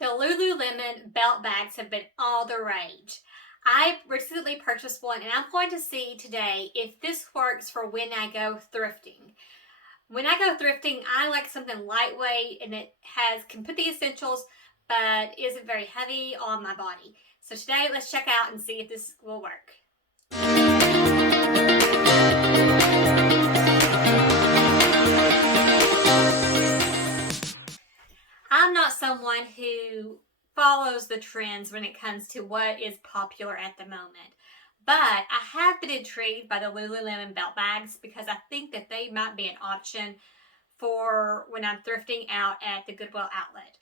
The Lululemon belt bags have been all the rage. I recently purchased one and I'm going to see today if this works for when I go thrifting. When I go thrifting, I like something lightweight and it can put the essentials but isn't very heavy on my body. So today let's check out and see if this will work. I'm not someone who follows the trends when it comes to what is popular at the moment. But I have been intrigued by the Lululemon belt bags because I think that they might be an option for when I'm thrifting out at the Goodwill Outlet.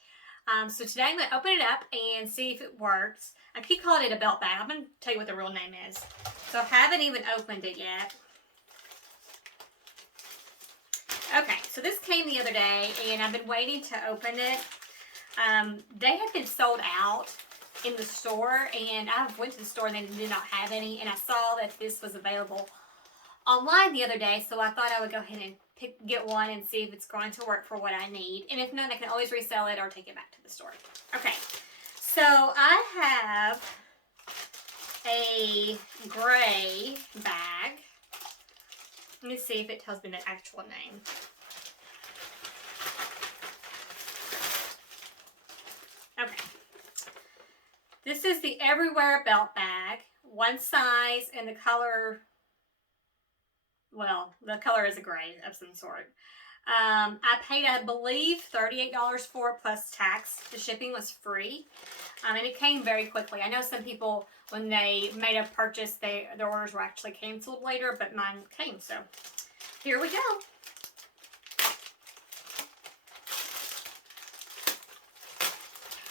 So today I'm going to open it up and see if it works. I keep calling it a belt bag. I'm going to tell you what the real name is. So I haven't even opened it yet. Okay, so this came the other day and I've been waiting to open it. They had been sold out in the store and I went to the store and they did not have any, and I saw that this was available online the other day, so I thought I would go ahead and get one and see if it's going to work for what I need, and if not, I can always resell it or take it back to the store. Okay, so I have a gray bag. Let me see if it tells me the actual name. Okay. This is the Everywhere Belt Bag. One size, and the color, well, the color is a gray of some sort. I paid, I believe, $38 for it plus tax. The shipping was free. And it came very quickly. I know some people, when they made a purchase, their orders were actually canceled later, but mine came. So here we go.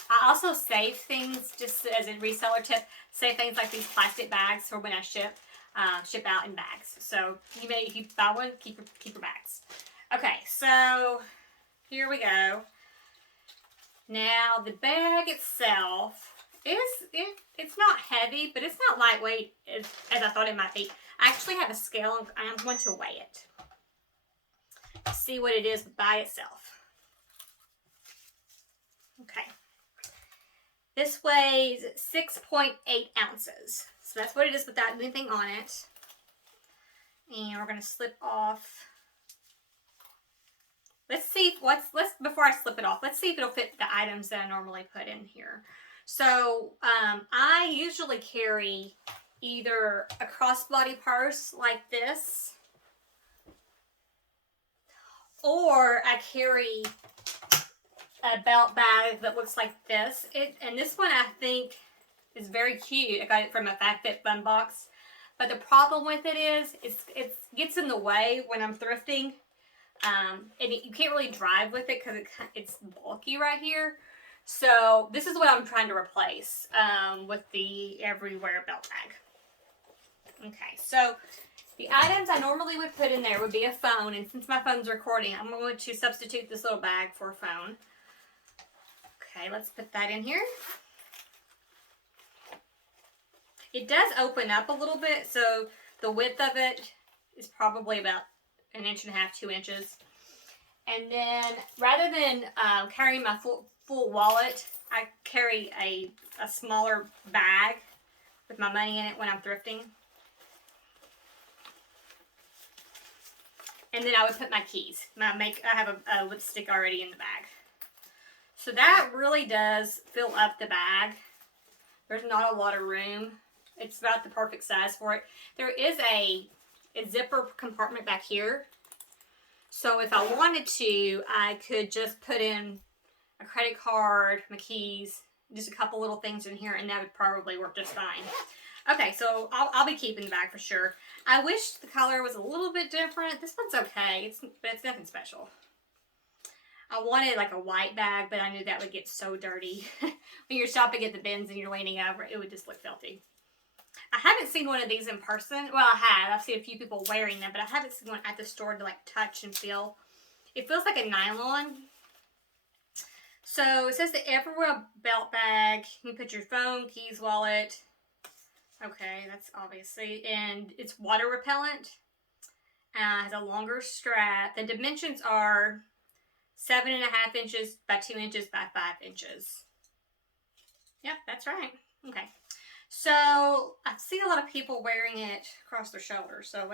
I also save things, just as a reseller tip, save things like these plastic bags for when I ship out in bags. So you may, if you buy one, keep your bags. Okay, so here we go. Now the bag itself it's not heavy, but it's not lightweight as I thought it might be. I actually have a scale and I'm going to weigh it. See what it is by itself. Okay. This weighs 6.8 ounces. So that's what it is without anything on it. And we're going to slip off. Let's see before I slip it off, let's see if it'll fit the items that I normally put in here. So I usually carry either a crossbody purse like this, or I carry a belt bag that looks like this. And this one I think is very cute. I got it from a FabFit Fun Box. But the problem with it is it gets in the way when I'm thrifting. And you can't really drive with it because it's bulky right here. So this is what I'm trying to replace with the Everywhere belt bag. Okay, so the items I normally would put in there would be a phone. And since my phone's recording, I'm going to substitute this little bag for a phone. Okay, let's put that in here. It does open up a little bit, so the width of it is probably about 1.5 inches, 2 inches. And then rather than carrying my full wallet, I carry a smaller bag with my money in it when I'm thrifting. And then I would put my keys. I have a lipstick already in the bag. So that really does fill up the bag. There's not a lot of room. It's about the perfect size for it. There is a zipper compartment back here. So if I wanted to, I could just put in a credit card, my keys, just a couple little things in here, and that would probably work just fine. Okay, so I'll be keeping the bag for sure. I wish the color was a little bit different. This one's okay, but it's nothing special. I wanted like a white bag, but I knew that would get so dirty. When you're shopping at the bins and you're leaning over, it would just look filthy. I haven't seen one of these in person. Well, I have. I've seen a few people wearing them, but I haven't seen one at the store to like touch and feel. It feels like a nylon. So it says the Everywhere belt bag. You can put your phone, keys, wallet. Okay, that's obviously. And it's water repellent. Has a longer strap. The dimensions are 7.5 inches by 2 inches by 5 inches. Yep, that's right. Okay. So I've seen a lot of people wearing it across their shoulders. So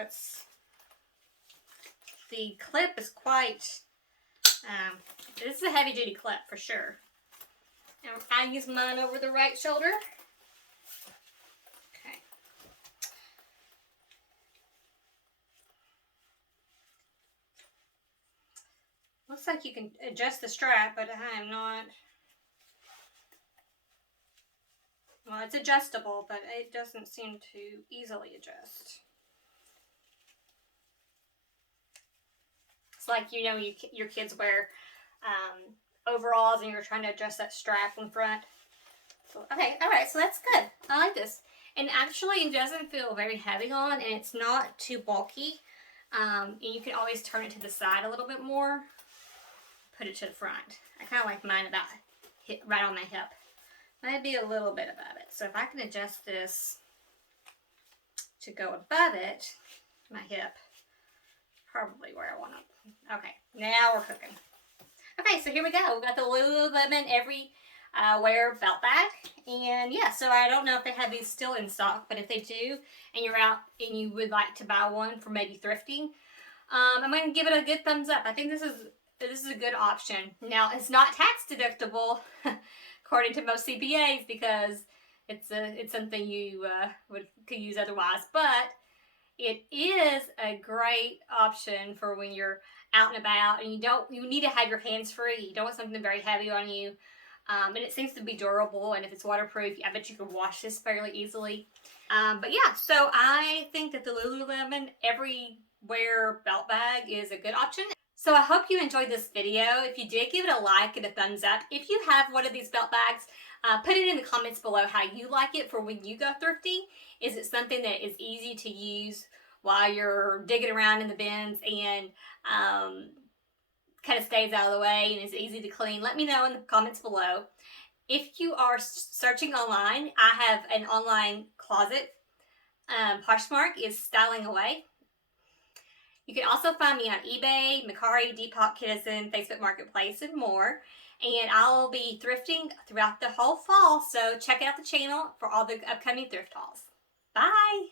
the clip is quite, this is a heavy duty clip for sure. And I use mine over the right shoulder. Okay. Looks like you can adjust the strap, but I am not. Well, it's adjustable, but it doesn't seem to easily adjust. It's like, you know, your kids wear overalls and you're trying to adjust that strap in front. So, okay, alright, so that's good. I like this. And actually, it doesn't feel very heavy on, and it's not too bulky. And you can always turn it to the side a little bit more. Put it to the front. I kind of like mine about right on my hip. Maybe a little bit above it. So if I can adjust this to go above it, my hip, probably where I want it. Okay, now we're cooking. Okay, so here we go. We've got the Lululemon Everywhere Belt Bag. And yeah, so I don't know if they have these still in stock, but if they do, and you're out and you would like to buy one for maybe thrifting, I'm going to give it a good thumbs up. I think this is a good option. Now, it's not tax deductible, according to most CPAs, because it's something you could use otherwise, but it is a great option for when you're out and about and you need to have your hands free. You don't want something very heavy on you, and it seems to be durable, and if it's waterproof, I bet you can wash this fairly easily. But yeah, so I think that the Lululemon Everywhere Belt Bag is a good option. So I hope you enjoyed this video. If you did, give it a like and a thumbs up. If you have one of these belt bags, put it in the comments below how you like it for when you go thrifting. Is it something that is easy to use while you're digging around in the bins and kind of stays out of the way and is easy to clean? Let me know in the comments below. If you are searching online, I have an online closet. Poshmark is StylingAway. You can also find me on eBay, Mercari, Depop, Kidizen, Facebook Marketplace, and more. And I'll be thrifting throughout the whole fall, so check out the channel for all the upcoming thrift hauls. Bye!